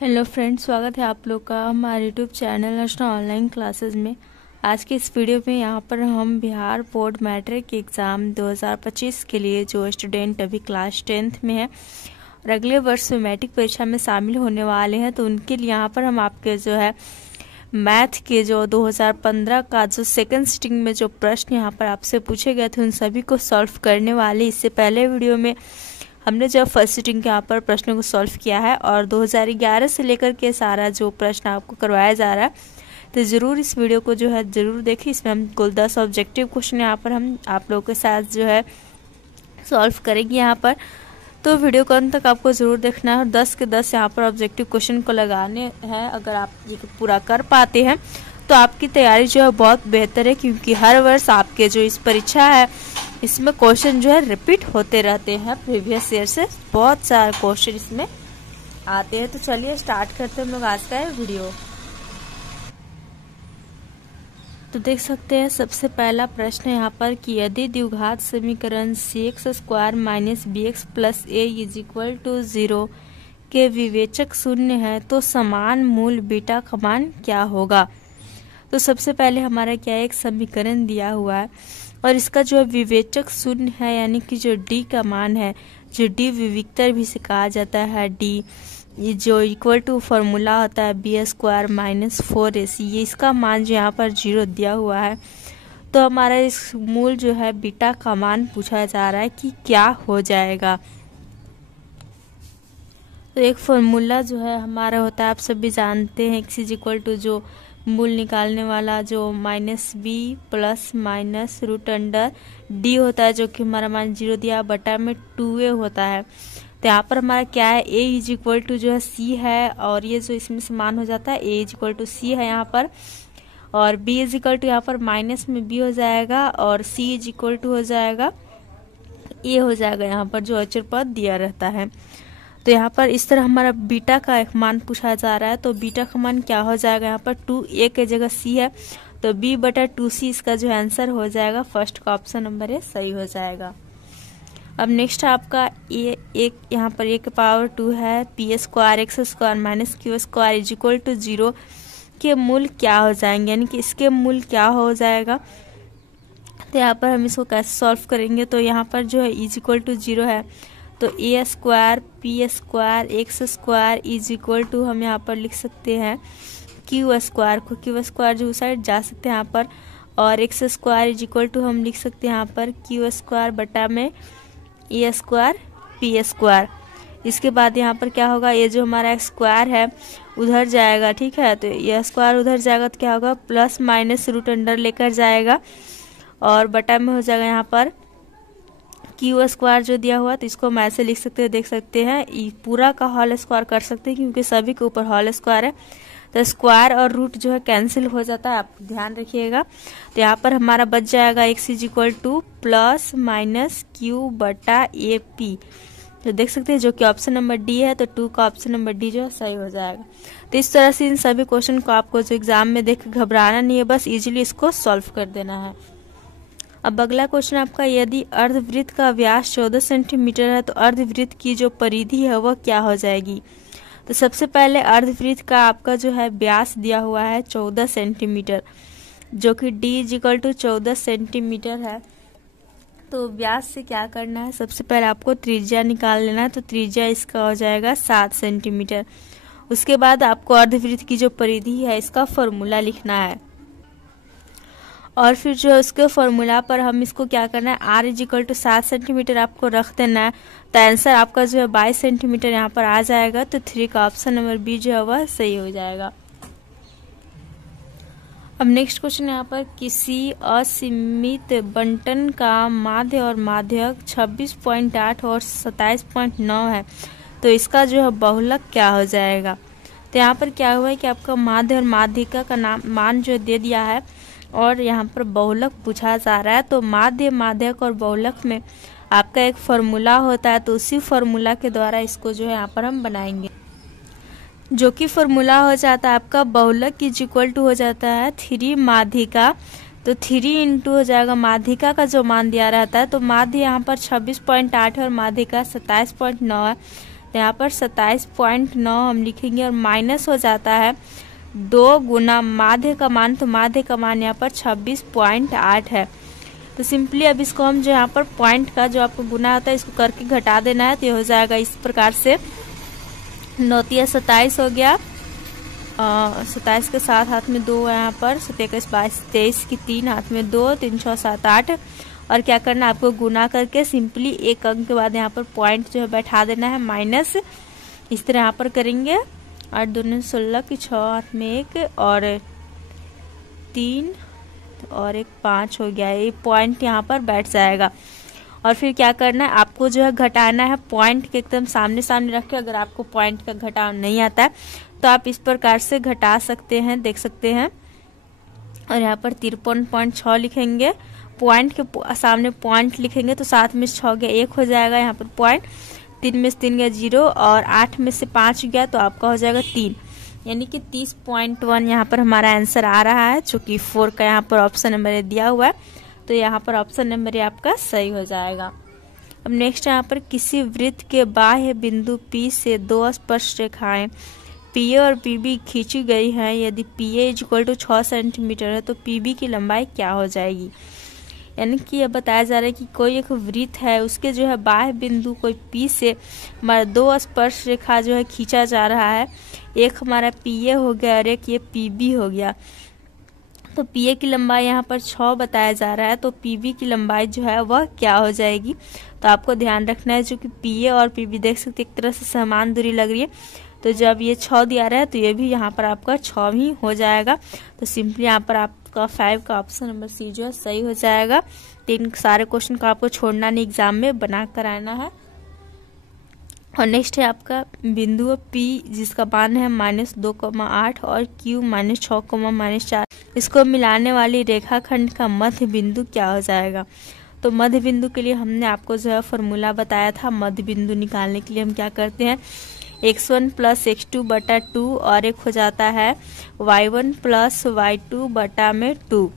Hello friends, स्वागत है आप लोग का हमारे YouTube channel national online classes में। आज के इस वीडियो में यहाँ पर हम बिहार बोर्ड मैट्रिक एग्ज़ाम 2025 के लिए जो स्टूडेंट अभी क्लास 10th में है और अगले वर्ष में मैट्रिक परीक्षा में शामिल होने वाले हैं, तो उनके लिए यहाँ पर हम आपके जो है मैथ के जो 2015 का जो सेकंड सिटिंग में जो प्रश्न यहाँ पर आपसे पूछे गए थे उन सभी को सॉल्व करने वाले। इससे पहले वीडियो में हमने जब फर्स्ट सिटिंग के यहाँ पर प्रश्नों को सॉल्व किया है और 2011 से लेकर के सारा जो प्रश्न आपको करवाया जा रहा है, तो ज़रूर इस वीडियो को जो है ज़रूर देखिए। इसमें हम कुल 10 ऑब्जेक्टिव क्वेश्चन यहाँ पर हम आप लोगों के साथ जो है सॉल्व करेंगे यहाँ पर। तो वीडियो को अंत तक आपको ज़रूर देखना है और 10 के 10 यहाँ पर ऑब्जेक्टिव क्वेश्चन को लगाने हैं। अगर आप ये पूरा कर पाते हैं तो आपकी तैयारी जो है बहुत बेहतर है, क्योंकि हर वर्ष आपके जो इस परीक्षा है इसमें क्वेश्चन जो है रिपीट होते रहते हैं। प्रीवियस ईयर से बहुत सारे क्वेश्चन इसमें आते हैं। तो चलिए स्टार्ट करते हैं हम लोग आज का ये वीडियो। तो देख सकते हैं सबसे पहला प्रश्न यहाँ पर कि यदि द्विघात समीकरण cx² - bx + a = 0 के विवेचक शून्य है तो समान मूल बीटा का मान क्या होगा। तो सबसे पहले हमारा क्या है, एक समीकरण दिया हुआ है और इसका जो विवेचक शून्य है, यानी कि जो d का मान है, जो d विविक्तर भी से कहा जाता है, d ये जो इक्वल टू फॉर्मूला होता है b² - 4ac, ये इसका मान जो यहाँ पर 0 दिया हुआ है। तो हमारा इस मूल जो है बीटा का मान पूछा जा रहा है कि क्या हो जाएगा। तो एक फॉर्मूला जो है हमारा होता है, आप सभी जानते हैं, x इक्वल टू जो मूल निकालने वाला जो -b + √d होता है, जो कि हमारा मान 0 दिया बटा में 2a होता है। तो यहाँ पर हमारा क्या है, a इक्वल टू जो है c है और ये जो इसमें समान हो जाता है a इक्वल टू c है यहाँ पर, और b इक्वल टू यहाँ पर माइनस में b हो जाएगा और c इक्वल टू हो जाएगा a हो जाएगा यहाँ पर जो अचर पद दिया रहता है। तो यहाँ पर इस तरह हमारा बीटा का एक मान पूछा जा रहा है। तो बीटा का मान क्या हो जाएगा, यहाँ पर 2a के जगह c है तो b/2c इसका जो आंसर हो जाएगा। फर्स्ट का ऑप्शन नंबर ए सही हो जाएगा। अब नेक्स्ट आपका एक यहाँ पर a⁴ है p² x² - q² = 0 के मूल क्या हो जाएंगे, यानी कि इसके मूल क्या हो जाएगा। तो यहाँ पर हम इसको कैसे सॉल्व करेंगे, तो यहाँ पर जो है इक्वल टू 0 है तो a² p² x² = हम यहाँ पर लिख सकते हैं q² को, q² जो साइड जा सकते हैं यहाँ पर, और x² = हम लिख सकते हैं यहाँ पर q² बटा में a² p²। इसके बाद यहाँ पर क्या होगा, ये जो हमारा स्क्वायर है उधर जाएगा, ठीक है। तो ये स्क्वायर उधर जाएगा तो क्या होगा, +- लेकर जाएगा और बटा में हो जाएगा यहाँ पर q² जो दिया हुआ। तो इसको हम ऐसे लिख सकते हैं, देख सकते हैं पूरा का होल स्क्वायर कर सकते हैं क्योंकि सभी के ऊपर होल स्क्वायर है। तो स्क्वायर और रूट जो है कैंसिल हो जाता है, आप ध्यान रखिएगा। तो यहाँ पर हमारा बच जाएगा x इक्वल टू + -q/AP। तो देख सकते हैं जो कि ऑप्शन नंबर डी है, तो 2 का ऑप्शन नंबर डी जो है सही हो जाएगा। तो इस तरह से इन सभी क्वेश्चन को आपको जो एग्जाम में देख घबराना नहीं है, बस इजीली इसको सॉल्व कर देना है। अब अगला क्वेश्चन आपका, यदि अर्धवृत्त का व्यास 14 सेंटीमीटर है तो अर्धवृत्त की जो परिधि है वह क्या हो जाएगी। तो सबसे पहले अर्धवृत्त का आपका जो है व्यास दिया हुआ है 14 सेंटीमीटर, जो कि d इक्वल टू 14 सेंटीमीटर है। तो व्यास से क्या करना है, सबसे पहले आपको त्रिज्या निकाल लेना है। तो त्रिज्या इसका हो जाएगा 7 सेंटीमीटर। उसके बाद आपको अर्धवृत्त की जो परिधि है इसका फॉर्मूला लिखना है और फिर जो इसके फॉर्मूला पर हम इसको क्या करना है, r इक्वल टू 7 सेंटीमीटर आपको रख देना है। तो आंसर आपका जो है 22 सेंटीमीटर यहाँ पर आ जाएगा। तो 3 का ऑप्शन नंबर बी जो है वह सही हो जाएगा। अब नेक्स्ट क्वेश्चन यहाँ पर, किसी असीमित बंटन का माध्य और माध्यक 26.8 और 27.9 है तो इसका जो है बहुलक क्या हो जाएगा। तो यहाँ पर क्या हुआ है कि आपका माध्य और माध्यिका का मान जो दे दिया है और यहाँ पर बहुलक पूछा जा रहा है। तो माध्य, माध्यक और बहुलक में आपका एक फॉर्मूला होता है, तो उसी फॉर्मूला के द्वारा इसको जो है यहाँ पर हम बनाएंगे, जो कि फॉर्मूला हो जाता है आपका बहुलक इक्वल टू हो जाता है 3 माध्यिका। तो 3 इंटू हो जाएगा माध्यिका का जो मान दिया रहता है। तो माध्य यहाँ पर 26.8 है और माध्यिका 27.9 है। तो यहाँ पर 27.9 हम लिखेंगे और माइनस हो जाता है 2 गुना माध्य का मान, तो माध्य का मान यहाँ पर 26.8 है। तो सिंपली अब इसको हम जो यहाँ पर पॉइंट का जो आपको गुना होता है इसको करके घटा देना है, तो ये हो जाएगा इस प्रकार से 9 × 27 हो गया, 27 के साथ हाथ में 2 है यहाँ पर, 7 × 22 23 की 3 हाथ में 2, 3 6 7 8 और क्या करना है आपको गुना करके सिंपली एक अंक के बाद यहाँ पर पॉइंट जो है बैठा देना है माइनस, इस तरह यहाँ पर करेंगे। 8 दूनी 16 की 6 हाथ में 1 और 3 और 1 5 हो गया, ये पॉइंट यहाँ पर बैठ जाएगा। और फिर क्या करना है आपको जो है घटाना है पॉइंट के एकदम सामने सामने रख के। अगर आपको पॉइंट का घटाव नहीं आता है तो आप इस प्रकार से घटा सकते हैं, देख सकते हैं। और यहाँ पर 53.6 लिखेंगे, पॉइंट के सामने पॉइंट लिखेंगे तो 7 में से 6 गया 1 हो जाएगा यहाँ पर पॉइंट, 3 में से 3 गया 0 और 8 में से 5 गया तो आपका हो जाएगा 3, यानी कि 30.1 यहाँ पर हमारा आंसर आ रहा है, जो कि 4 का यहाँ पर ऑप्शन नंबर दिया हुआ है, तो यहाँ पर ऑप्शन नंबर आपका सही हो जाएगा। अब नेक्स्ट यहाँ पर किसी वृत्त के बाह्य बिंदु P से 2 स्पर्श रेखाएं PA और PB खींची गई हैं, यदि PA = 6 सेंटीमीटर है तो PB की लंबाई क्या हो जाएगी। यानी कि यह बताया जा रहा है कि कोई एक वृत्त है, उसके जो है बाह्य बिंदु कोई P से हमारा 2 स्पर्श रेखा जो है खींचा जा रहा है, एक हमारा PA हो गया और एक ये PB हो गया। तो PA की लंबाई यहाँ पर 6 बताया जा रहा है, तो PB की लंबाई जो है वह क्या हो जाएगी। तो आपको ध्यान रखना है, जो कि PA और PB देख सकते एक तरह से समान दूरी लग रही है, तो जब ये 6 दिया रहा है तो ये भी यहाँ पर आपका 6 ही हो जाएगा। तो सिंपली यहाँ पर आपका 5 का ऑप्शन नंबर सी जो है सही हो जाएगा। 3 सारे क्वेश्चन को आपको छोड़ना नहीं, एग्जाम में बना कर आना है। और नेक्स्ट है आपका बिंदु P जिसका मान है -2,8 और Q -6,-4, इसको मिलाने वाली रेखाखंड का मध्य बिंदु क्या हो जाएगा। तो मध्य बिंदु के लिए हमने आपको जो है फॉर्मूला बताया था। मध्य बिंदु निकालने के लिए हम क्या करते हैं, x1 + x2/2 और एक हो जाता है y1 + y2/2।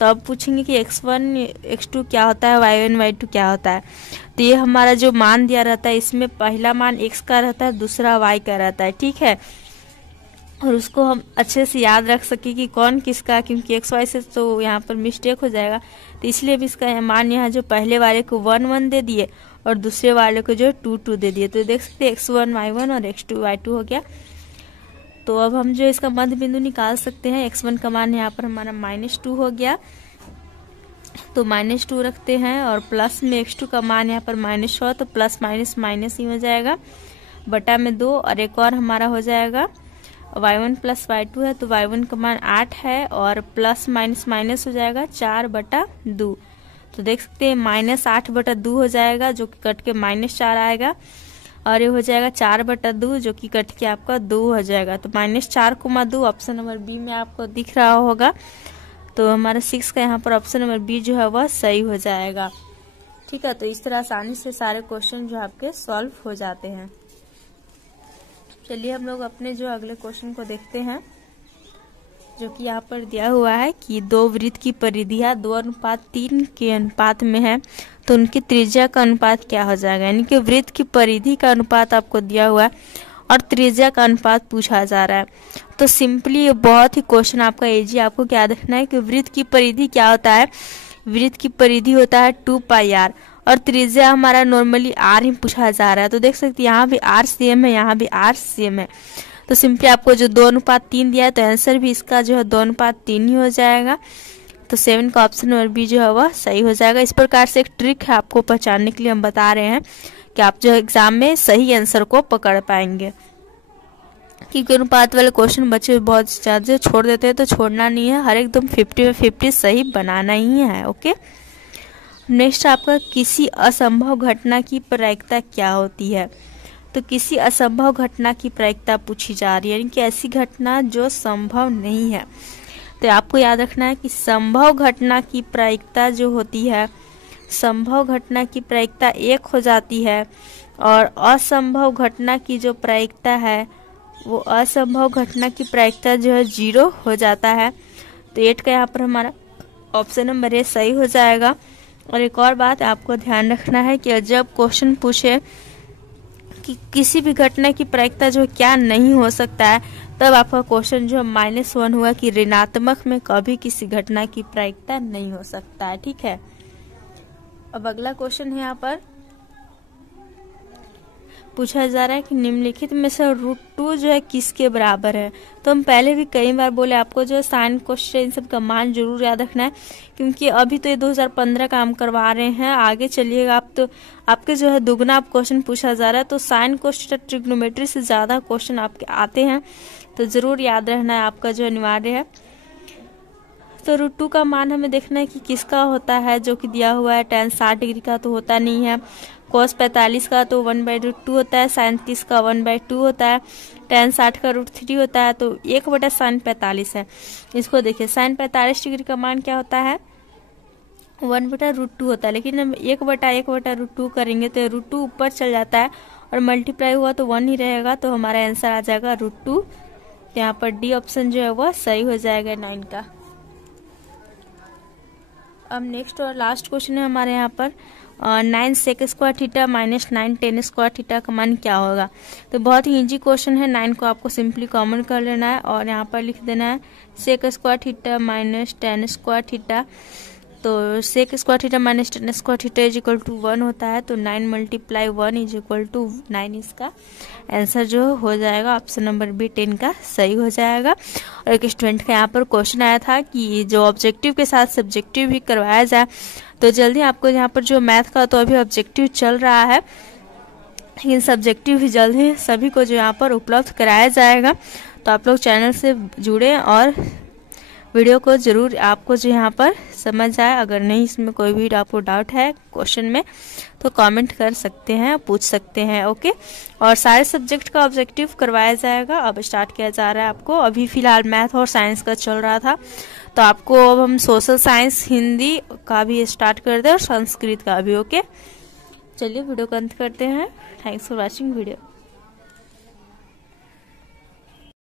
तो अब पूछेंगे कि x1 x2 क्या होता है, y1 y2 क्या होता है। तो ये हमारा जो मान दिया रहता है इसमें पहला मान x का रहता है, दूसरा y का रहता है, ठीक है। और उसको हम अच्छे से याद रख सके कि कौन किसका, क्योंकि x y से तो यहाँ पर मिस्टेक हो जाएगा, तो इसलिए भी इसका मान यहाँ जो पहले वाले को 1 1 दे दिए और दूसरे वाले को जो 2 2 दे दिए। तो देख सकते हैं x1 y1 और x2 y2 हो गया। तो अब हम जो इसका मध्य बिंदु निकाल सकते हैं, x1 का मान यहाँ पर हमारा -2 हो गया, तो -2 रखते हैं और प्लस में x2 का मान यहाँ पर -6, तो प्लस माइनस माइनस ही हो जाएगा, बटा में 2 और एक और हमारा हो जाएगा y1 + y2 है, तो y1 का मान 8 है और प्लस माइनस माइनस हो जाएगा 4/2। तो देख सकते हैं -8/2 हो जाएगा, जो कि कट के -4 आएगा और ये हो जाएगा 4/2, जो कि कट के आपका 2 हो जाएगा। तो -4,2 ऑप्शन नंबर बी में आपको दिख रहा होगा। तो हमारा 6 का यहाँ पर ऑप्शन नंबर बी जो है वह सही हो जाएगा, ठीक है। तो इस तरह आसानी से सारे क्वेश्चन जो आपके सॉल्व हो जाते हैं। चलिए हम लोग अपने जो अगले क्वेश्चन को देखते हैं, जो कि यहाँ पर दिया हुआ है कि 2 वृत्त की परिधियाँ 2:3 के अनुपात में है, तो उनकी त्रिज्या का अनुपात क्या हो जाएगा। यानी कि वृत्त की परिधि का अनुपात आपको दिया हुआ है और त्रिज्या का अनुपात पूछा जा रहा है। तो सिंपली ये बहुत ही क्वेश्चन आपका इजी, आपको क्या देखना है कि वृत्त की परिधि क्या होता है। वृत्त की परिधि होता है 2πr और त्रिज्या हमारा नॉर्मली r ही पूछा जा रहा है। तो देख सकते हैं यहाँ भी r सेम है, यहाँ भी r सेम है। तो सिंपली आपको जो 2:3 दिया है, तो आंसर भी इसका जो है 2:3 ही हो जाएगा। तो 7 का ऑप्शन नंबर बी जो है वह सही हो जाएगा। इस प्रकार से एक ट्रिक है आपको पहचानने के लिए हम बता रहे हैं कि आप जो एग्जाम में सही आंसर को पकड़ पाएंगे, क्योंकि अनुपात वाले क्वेश्चन बच्चे बहुत ज़्यादा छोड़ देते हैं, तो छोड़ना नहीं है, हर एकदम 50 में 50 सही बनाना ही है, ओके। नेक्स्ट आपका किसी असंभव घटना की प्रायिकता क्या होती है। तो किसी असंभव घटना की प्रायिकता पूछी जा रही है, यानी कि ऐसी घटना जो संभव नहीं है। तो आपको याद रखना है कि संभव घटना की प्रायिकता जो होती है, संभव घटना की प्रायिकता 1 हो जाती है और असंभव घटना की जो प्रायिकता है वो असंभव घटना की प्रायिकता जो है 0 हो जाता है। तो 8 का यहाँ पर हमारा ऑप्शन नंबर ए सही हो जाएगा। और एक और बात आपको ध्यान रखना है कि जब क्वेश्चन पूछे कि किसी भी घटना की प्रायिकता जो क्या नहीं हो सकता है, तब आपका क्वेश्चन जो -1 हुआ कि ऋणात्मक में कभी किसी घटना की प्रायिकता नहीं हो सकता है। ठीक है, अब अगला क्वेश्चन है यहाँ पर पूछा जा रहा है कि निम्नलिखित में से √2 जो है किसके बराबर है। तो हम पहले भी कई बार बोले आपको जो साइन कोसाइन इन सब का मान जरूर याद रखना है, क्योंकि अभी तो ये 2015 का हम करवा रहे हैं, आगे चलिएगा आप तो आपके जो है दुगना आप क्वेश्चन पूछा जा रहा है। तो साइन कोसाइन ट्रिग्नोमेट्री से ज्यादा क्वेश्चन आपके आते हैं, तो जरूर याद रहना है आपका जो अनिवार्य है। तो √2 का मान हमें देखना है कि किसका होता है, जो कि दिया हुआ है tan 60 डिग्री का तो होता नहीं है, cos 45 का तो 1/√2 होता है, sin 30 का 1/2 होता है, tan 60 का √3 होता है, तो 1/sin 45 है। इसको देखिए sin 45 डिग्री का मान क्या होता है 1/√2 होता है, लेकिन हम 1/1/√2 करेंगे तो √2 ऊपर चल जाता है और मल्टीप्लाई हुआ तो 1 ही रहेगा, तो हमारा आंसर आ जाएगा √2। यहाँ पर डी ऑप्शन जो है वह सही हो जाएगा 9 का। अब नेक्स्ट और लास्ट क्वेश्चन है हमारे यहाँ पर 9 sec square theta minus 9 tan square theta का मान क्या होगा। तो बहुत ही इजी क्वेश्चन है, 9 को आपको सिंपली कॉमन कर लेना है और यहाँ पर लिख देना है sec square theta minus tan square theta. तो sec square theta minus tan square theta is equal to 1 होता है, तो 9 × 1 इज इक्वल टू 9 इसका आंसर जो हो जाएगा ऑप्शन नंबर बी 10 का सही हो जाएगा। और एक स्टूडेंट का यहाँ पर क्वेश्चन आया था कि जो ऑब्जेक्टिव के साथ सब्जेक्टिव भी करवाया जाए, तो जल्दी आपको यहाँ पर जो मैथ का तो अभी ऑब्जेक्टिव चल रहा है, लेकिन सब्जेक्टिव भी जल्द ही सभी को जो यहाँ पर उपलब्ध कराया जाएगा। तो आप लोग चैनल से जुड़े और वीडियो को जरूर आपको जो यहाँ पर समझ आए। अगर नहीं इसमें कोई भी आपको डाउट है क्वेश्चन में तो कमेंट कर सकते हैं, पूछ सकते हैं। ओके, और सारे सब्जेक्ट का ऑब्जेक्टिव करवाया जाएगा, अब स्टार्ट किया जा रहा है आपको। अभी फिलहाल मैथ और साइंस का चल रहा था, तो आपको अब हम सोशल साइंस हिंदी का भी स्टार्ट कर दे और संस्कृत का भी। ओके, चलिए वीडियो को अंत करते हैं। Thanks for watching video.